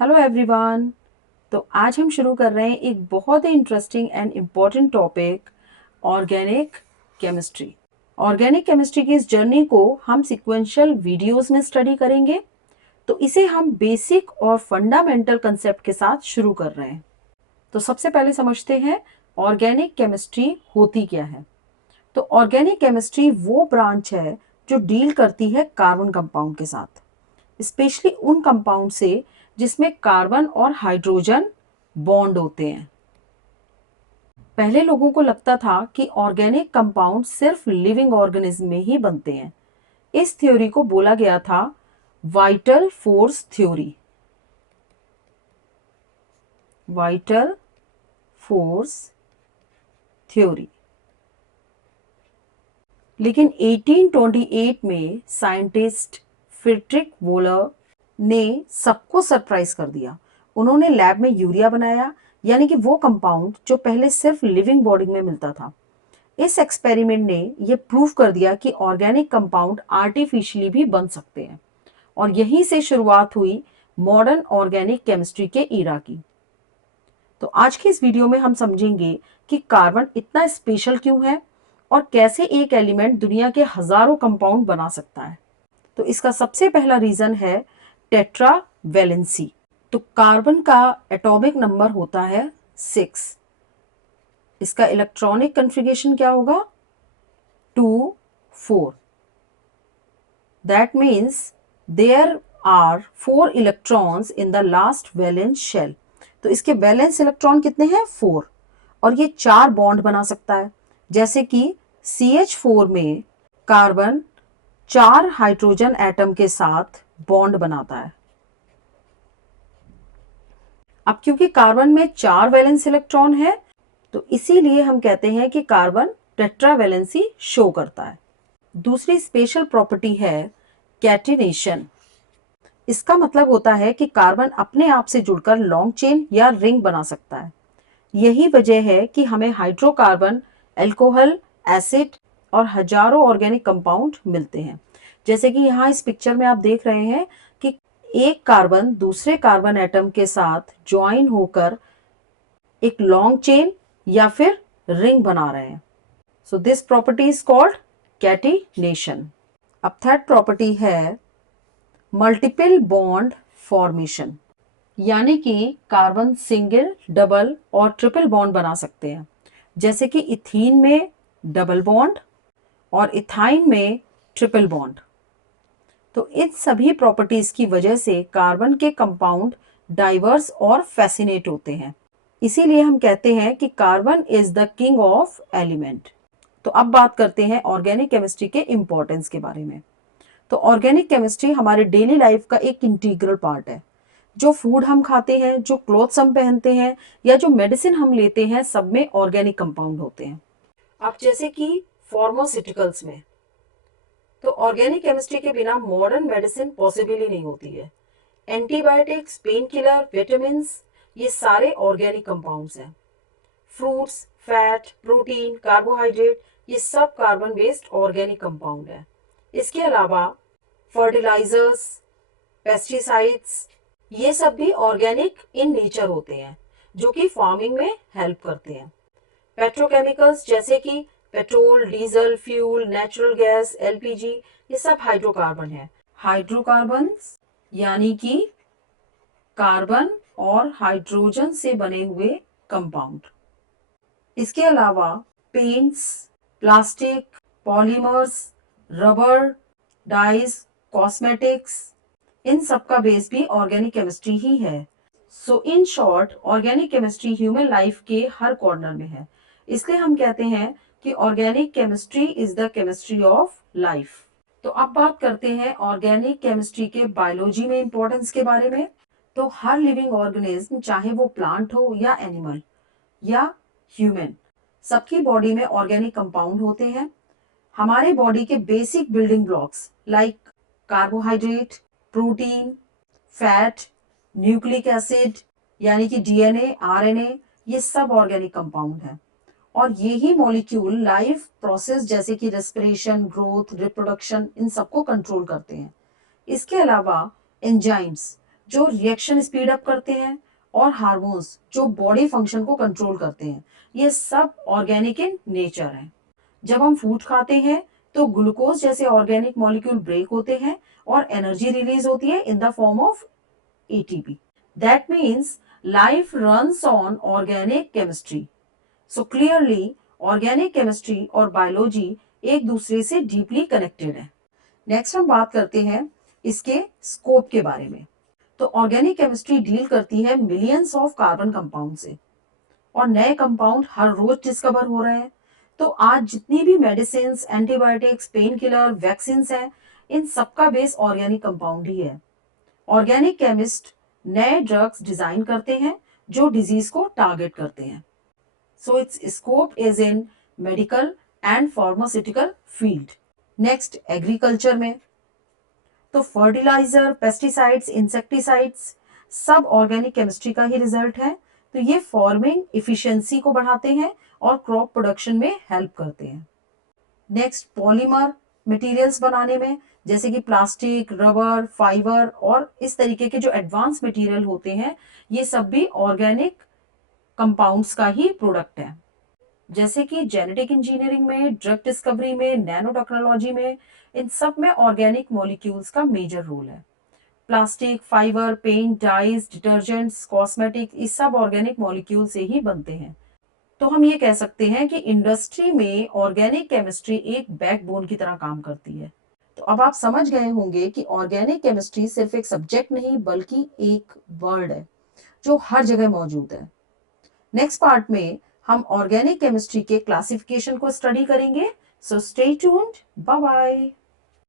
Hello everyone. तो आज हम शुरू कर रहे हैं एक बहुत ही interesting and important topic, organic chemistry. Organic chemistry की इस जर्नी को हम सिक्वेंशियल वीडियोस में स्टडी करेंगे। तो इसे हम बेसिक और फंडामेंटल कंसेप्ट के साथ शुरू कर रहे हैं। तो सबसे पहले समझते हैं ऑर्गेनिक केमिस्ट्री होती क्या है। तो ऑर्गेनिक केमिस्ट्री वो ब्रांच है जो डील करती है कार्बन कंपाउंड के साथ, स्पेशली उन कंपाउंड से जिसमें कार्बन और हाइड्रोजन बॉन्ड होते हैं। पहले लोगों को लगता था कि ऑर्गेनिक कंपाउंड सिर्फ लिविंग ऑर्गेनिज्म में ही बनते हैं। इस थ्योरी को बोला गया था vital force theory. Vital force theory. लेकिन 1828 में साइंटिस्ट फ्रेडरिक वोलर ने सबको सरप्राइज कर दिया। उन्होंने लैब में यूरिया बनाया, यानी कि वो कंपाउंड जो पहले सिर्फ लिविंग बॉडी में मिलता था। इस एक्सपेरिमेंट ने यह प्रूव कर दिया कि ऑर्गेनिक कंपाउंड आर्टिफिशियली भी बन सकते हैं, और यहीं से शुरुआत हुई मॉडर्न ऑर्गेनिक केमिस्ट्री के ईरा की। तो आज के इस वीडियो में हम समझेंगे कि कार्बन इतना स्पेशल क्यों है और कैसे एक एलिमेंट दुनिया के हजारों कंपाउंड बना सकता है। तो इसका सबसे पहला रीजन है टेट्रा वैलेंसी। तो कार्बन का एटॉमिक नंबर होता है 6। इसका इलेक्ट्रॉनिक कन्फिगरेशन क्या होगा? 2 4। That means there are 4 electrons in the last valence shell. तो इसके वैलेंस इलेक्ट्रॉन कितने हैं? 4। और ये 4 बॉन्ड बना सकता है, जैसे कि CH4 में कार्बन 4 हाइड्रोजन एटम के साथ बॉन्ड बनाता है। अब क्योंकि कार्बन में 4 वैलेंस इलेक्ट्रॉन है, तो इसीलिए हम कहते हैं कि कार्बन टेट्रावैलेंसी शो करता है। दूसरी स्पेशल प्रॉपर्टी है कैटिनेशन। इसका मतलब होता है कि कार्बन अपने आप से जुड़कर लॉन्ग चेन या रिंग बना सकता है। यही वजह है कि हमें हाइड्रोकार्बन, अल्कोहल, एसिड और हजारों ऑर्गेनिक कंपाउंड मिलते हैं। जैसे कि यहाँ इस पिक्चर में आप देख रहे हैं कि एक कार्बन दूसरे कार्बन एटम के साथ ज्वाइन होकर एक लॉन्ग चेन या फिर रिंग बना रहे हैं। So this property is called catenation. अब थर्ड प्रॉपर्टी है मल्टीपल बॉन्ड फॉर्मेशन, यानी कि कार्बन सिंगल, डबल और ट्रिपल बॉन्ड बना सकते हैं। जैसे कि इथीन में डबल बॉन्ड और इथाइन में ट्रिपल बॉन्ड। तो इन सभी प्रॉपर्टीज की वजह से कार्बन के कंपाउंड डाइवर्स और फैसिनेट होते हैं। इसीलिए हम कहते हैं कि carbon is the king of element. तो अब बात करते हैं ऑर्गेनिक केमिस्ट्री के इंपॉर्टेंस के बारे में। तो ऑर्गेनिक केमिस्ट्री हमारे डेली लाइफ का एक इंटीग्रल पार्ट है। जो फूड हम खाते हैं, जो क्लोथ्स हम पहनते हैं या जो मेडिसिन हम लेते हैं, सब में ऑर्गेनिक कंपाउंड होते हैं। अब जैसे कि फार्मास्यूटिकल्स में, तो ऑर्गेनिक केमिस्ट्री के बिना मॉडर्न मेडिसिन पॉसिबल ही नहीं होती है। एंटीबायोटिक्स, पेन किलर, विटामिन, ये सारे ऑर्गेनिक कंपाउंड्स हैं। फ्रूट्स, फैट, प्रोटीन, कार्बोहाइड्रेट, ये सब कार्बन बेस्ड ऑर्गेनिक कंपाउंड है। इसके अलावा फर्टिलाइजर्स, पेस्टिसाइड्स, ये सब भी ऑर्गेनिक इन नेचर होते हैं, जो कि फार्मिंग में हेल्प करते हैं। पेट्रोकेमिकल्स जैसे कि petrol, diesel, fuel, natural gas, LPG, ये सब हाइड्रोकार्बन है। हाइड्रोकार्बन्स यानी कि कार्बन और हाइड्रोजन से बने हुए कंपाउंड। इसके अलावा paints, plastic, polymers, rubber, dyes, cosmetics, इन सब का बेस भी ऑर्गेनिक केमिस्ट्री ही है। So in short, organic chemistry human life के हर कॉर्नर में है। इसलिए हम कहते हैं कि organic chemistry is the chemistry of life. तो अब बात करते हैं ऑर्गेनिक केमिस्ट्री के बायोलॉजी में इंपॉर्टेंस के बारे में। तो हर लिविंग ऑर्गेनिज्म, चाहे वो प्लांट हो या एनिमल या ह्यूमन, सबकी बॉडी में ऑर्गेनिक कंपाउंड होते हैं। हमारे बॉडी के basic building blocks like carbohydrate, protein, fat, nucleic acid यानी कि DNA, RNA, ये सब ऑर्गेनिक कंपाउंड है। और यही मॉलिक्यूल लाइफ प्रोसेस जैसे कि रेस्पिरेशन, ग्रोथ, रिप्रोडक्शन, इन सबको कंट्रोल करते हैं। इसके अलावा एंजाइम्स, जो रिएक्शन स्पीड अप करते हैं, और हार्मोन्स जो बॉडी फंक्शन को कंट्रोल करते हैं। ये सब ऑर्गेनिक इन नेचर हैं। जब हम फूड खाते हैं तो ग्लूकोज जैसे ऑर्गेनिक मॉलिक्यूल ब्रेक होते हैं और एनर्जी रिलीज होती है in the form of ATP. That means life runs on organic chemistry. So clearly organic chemistry और biology एक दूसरे से डीपली कनेक्टेड है। नेक्स्ट हम बात करते हैं इसके स्कोप के बारे में। तो ऑर्गेनिक केमिस्ट्री डील करती है मिलियंस ऑफ कार्बन कंपाउंड से, और नए कंपाउंड हर रोज डिस्कवर हो रहे हैं। तो आज जितनी भी medicine, antibiotics, pain killer, vaccine हैं, इन सबका बेस ऑर्गेनिक कंपाउंड ही है। ऑर्गेनिक केमिस्ट नए ड्रग्स डिजाइन करते हैं जो डिजीज को टारगेट करते हैं। So it's scope is in medical and pharmaceutical field. Next agriculture में, तो फर्टिलाइजर, पेस्टिसाइड्स, इंसेक्टिसाइड्स सब ऑर्गेनिक केमिस्ट्री का ही रिजल्ट है। तो ये फार्मिंग इफिशिएंसी को बढ़ाते हैं और क्रॉप प्रोडक्शन में हेल्प करते हैं। नेक्स्ट पॉलीमर मटेरियल्स बनाने में, जैसे कि प्लास्टिक, रबर, फाइबर और इस तरीके के जो एडवांस मटेरियल होते हैं, ये सब भी ऑर्गेनिक कंपाउंड्स का ही प्रोडक्ट है। जैसे कि जेनेटिक इंजीनियरिंग में, ड्रग डिस्कवरी में, नैनो टेक्नोलॉजी में, इन सब में ऑर्गेनिक मॉलिक्यूल्स का मेजर रोल है। Plastic, fibre, paint, dyes, detergents, cosmetic, ये सब ऑर्गेनिक मॉलिक्यूल से ही बनते हैं। तो हम ये कह सकते हैं कि इंडस्ट्री में ऑर्गेनिक केमिस्ट्री एक बैकबोन की तरह काम करती है। तो अब आप समझ गए होंगे कि ऑर्गेनिक केमिस्ट्री सिर्फ एक सब्जेक्ट नहीं बल्कि एक वर्ड है जो हर जगह मौजूद है। नेक्स्ट पार्ट में हम ऑर्गेनिक केमिस्ट्री के क्लासिफिकेशन को स्टडी करेंगे। So stay tuned, bye bye.